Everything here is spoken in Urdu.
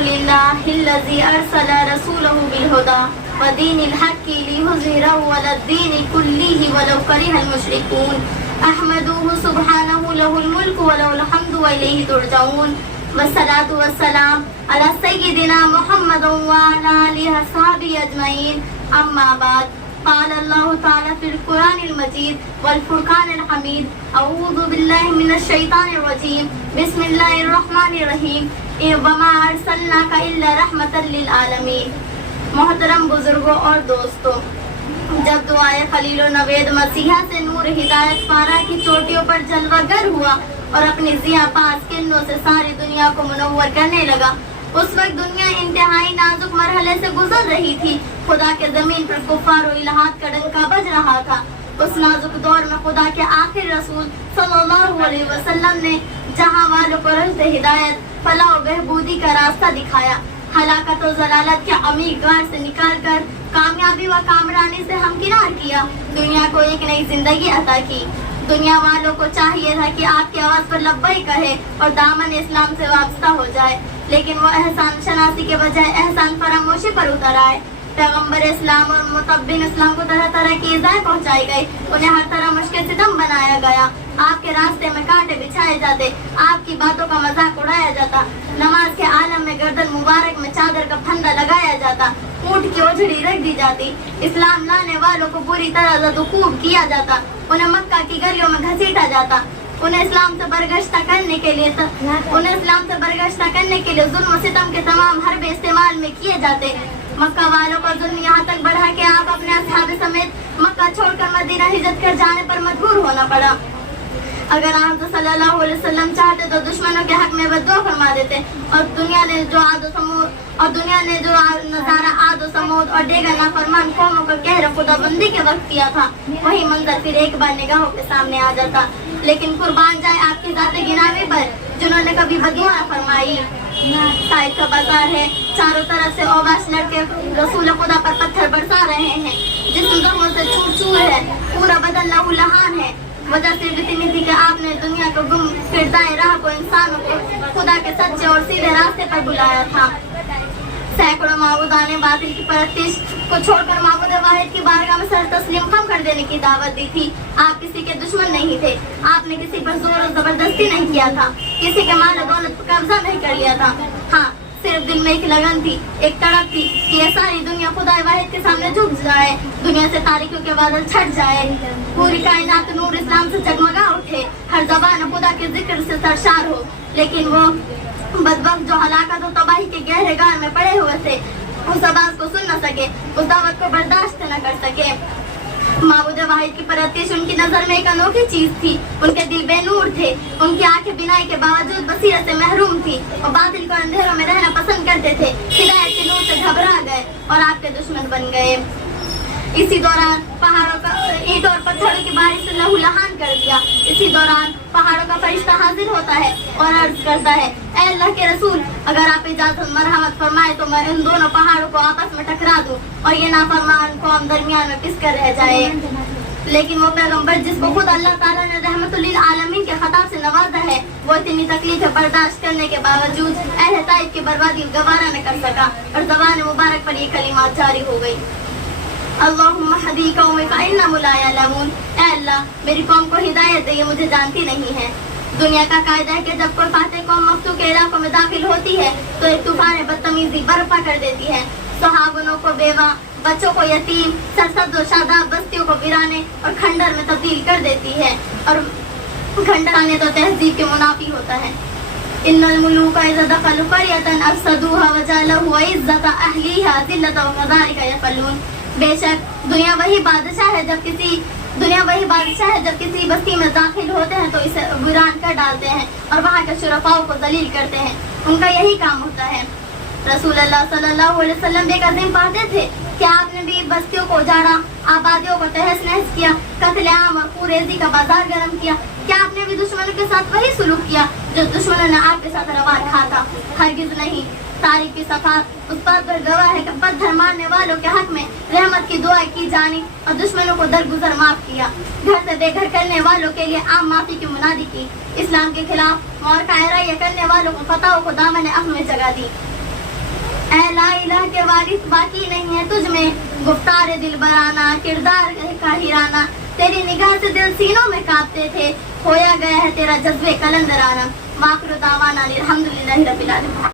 لله الذي أرسل رسوله بالهدى ودين الحق ليظهره على الدين كله ولو كره المشركون أحمده سبحانه له الملك وله الحمد وإليه ترجعون والصلاة والسلام على سيدنا محمد وعلى آله وصحبه أجمعين أما بعد قال الله تعالى في القرآن المجيد والفرقان الحميد أعوذ بالله من الشيطان الرجيم بسم الله الرحمن الرحيم وما أرسلناك إلا رحمة للعالمين. محترم بزرگوں اور دوستوں، جب دعائے خلیل و نوید مسیحا سے نور ہدایت پارا کی چوٹیوں پر جلوہ گر ہوا اور اپنی ضیاء پاس کنوں سے ساری دنیا کو منور کرنے لگا، اس وقت دنیا انتہائی نازک مرحلے سے گزر رہی تھی. خدا کے زمین پر کفار و الہات کا ڈنکا بج رہا تھا. اس نازک دور میں خدا کے آخر رسول صلی اللہ علیہ وسلم نے جہاں والوں کو رشد ہدایت، فلاح و بہبودی کا راستہ دکھایا، ہلاکت و ضلالت کے عمیق غار سے نکال کر کامیابی و کامرانی سے ہمکنار کیا، دنیا کو ایک نئی زندگی عطا کی. دنیا والوں کو چاہیے تھا کہ آپ کی آواز پر لبیک کہے اور دامن اسلام سے وابستہ ہو جائے، لیکن وہ احسان شناسی کے بجائے احسان فراموشی پر اتر آئے. پیغمبر اسلام اور متبن اسلام کو طرح طرح کی ایذائیں پہنچائی گئی، انہیں ہر طرح مشکل ستم بنایا گیا، آپ کے راستے میں کانٹے بچھائے جاتے، آپ کی باتوں کا مذاق اڑایا جاتا، نماز کے عالم میں گردن مبارک میں چادر کا پھندا لگایا جاتا، اونٹ کی اوجھڑی رکھ دی جاتی، اسلام لانے والوں کو پوری طرح زدوکوب کیا جاتا، انہیں مکہ کی گلیوں میں گھسیٹا جاتا، انہیں اسلام سے برگشتہ کرنے کے لیے ظلم و ستم کے تمام حربے استعمال میں کیے جاتے. مکہ والوں کا ظلم یہاں تک بڑھا کہ آپ اپنے اصحاب سمیت مکہ چھوڑ کر مدینہ ہجرت کر جانے پر مجبور ہونا پڑا. اگر آپ صلی اللہ علیہ وسلم چاہتے تو دشمنوں کے حق میں بددعا فرما دیتے، اور دنیا نے جو نظارہ عاد و سمود اور دیگر نافرمان قوموں کا کہر خدا بندی کے وقت کیا تھا، وہی منظر پھر ایک بار نگاہوں کے سامنے آ جاتا. لیکن قربان جائے آپ کی ذات گرامی پر جنہوں نے کبھی بددعا نہ فرمائی. سائد کا بازار ہے، چاروں طرف سے اوباش لڑکے رسول خدا پر پتھر برسا رہے ہیں، جسم زخموں سے چور چور ہے، پورا بدن لہو لہان ہے. وجہ صرف اتنی تھی کہ آپ نے دنیا کو گم کردائے راہ کو انسانوں کو خدا کے سچے اور سیدھے راستے پر بلایا تھا. سینکڑوں معبودان باطل کی پرستش کو چھوڑ کر معبود واحد کی بارگاہ میں سر تسلیم خم کر دینے کی دعوت دی تھی. آپ کسی کے دشمن نہیں تھے، آپ نے کسی پر زور و زبردستی نہیں کیا تھا، کسی کے مال و دولت پر قبضہ نہیں کر لیا تھا. ہاں، صرف دل میں ایک لگن تھی، ایک تڑپ تھی کہ یہ ساری دنیا خدا واحد کے سامنے جھک جائے، دنیا سے تاریکیوں کے بادل چھٹ جائے، پوری کائنات نور اسلام سے جگمگا اٹھے، ہر زبان خدا کے ذکر سے سرشار ہو. لیکن وہ بدبخت جو ہلاکت و تباہی کے گہرے غار میں پڑے ہوئے تھے، اس آواز کو سن نہ سکے، اس دعوت کو برداشت نہ کر سکے. معبود واحد کی پرستش ان کی نظر میں ایک انوکھی چیز تھی، ان کے دل بے نور تھے، ان کی آنکھیں بینائی کے باوجود بصیرت سے محروم تھی، اور باطل کو اندھیروں میں رہنا پسند کرتے تھے، ہدایت کے نور سے گھبرا گئے اور آپ کے دشمن بن گئے. اسی دوران پہاڑوں کا اینٹ اور پتھروں کی بارش سے لہو لہان کر دیا. اسی دوران پہاڑوں کا فرشتہ حاضر ہوتا ہے اور عرض کرتا ہے، اے اللہ کے رسول، اگر آپ اجازت مرحمت فرمائے تو میں ان دونوں پہاڑوں کو آپس میں ٹکرا دوں اور یہ نافرمان قوم درمیان میں پس کر رہ جائے. لیکن وہ پیغمبر جس کو خود اللہ تعالیٰ نے رحمت للعالمین کے خطاب سے نوازا ہے، وہ اتنی تکلیفیں برداشت کرنے کے باوجود اہل طائف کی بربادی گوارا نہ کر سکا اور زبان مبارک پر یہ کلمات جاری ہو گئی، اللہم ہدی قومی فإنہم لا یعلمون. اے اللہ، میری قوم کو ہدایت دے، یہ مجھے جانتی نہیں ہے. دنیا کا قاعدہ ہے کہ جب کوئی فاتح قوم مفتوح کے علاقوں میں داخل ہوتی ہے تو ایک طوفان بدتمیزی برپا کر دیتی ہے، صحابنوں کو بیوہ، بچوں کو یتیم، سرسبز و شاداب بستیوں کو ویرانے اور کھنڈر میں تبدیل کر دیتی ہے، اور کھنڈر آنے تو تہذیب کے منافی ہوتا ہے. ان الملوک اذا دخلوا قرية افسدوها وجعلوا عزة اهلها ذلة وكذلك يفعلون. بے شک دنیا وہی بادشاہ ہے جب کسی بستی میں داخل ہوتے ہیں تو اسے ویران کر ڈالتے ہیں اور وہاں کے شرفاؤں کو ذلیل کرتے ہیں. ان کا یہی کام ہوتا ہے. رسول اللہ صلی اللہ علیہ وسلم ایک عظیم پڑھتے تھے کہ آپ نے بھی بستیوں کو اجاڑا، آبادیوں کو تہس نہس کیا، قتل عام اور خوریزی کا بازار گرم کیا. کیا آپ نے بھی دشمنوں کے ساتھ وہی سلوک کیا جو دشمنوں نے آپ کے ساتھ روا رکھا تھا؟ ہرگز نہیں. تاریخ کی صفحات اس بات پر گواہ ہے کہ پتھر مارنے والوں کے حق میں رحمت کی دعا کی جانی اور دشمنوں کو درگزر معاف کیا. گھر سے بے گھر کرنے والوں کے لیے عام معافی کی منادی کی. اسلام کے خلاف اور کائرہ کرنے والوں کو فتح و دامن اخم میں جگہ دی. اے لا الہ کے وارث باقی نہیں ہے تجھ میں گفتار دل برانا کردار کا ہیرانا تیری نگاہ سے دل سینوں میں کانپتے تھے کھویا گیا ہے تیرا جذبے کلندرانہ. وآخر دعوانا الحمدللہ رب العالمین.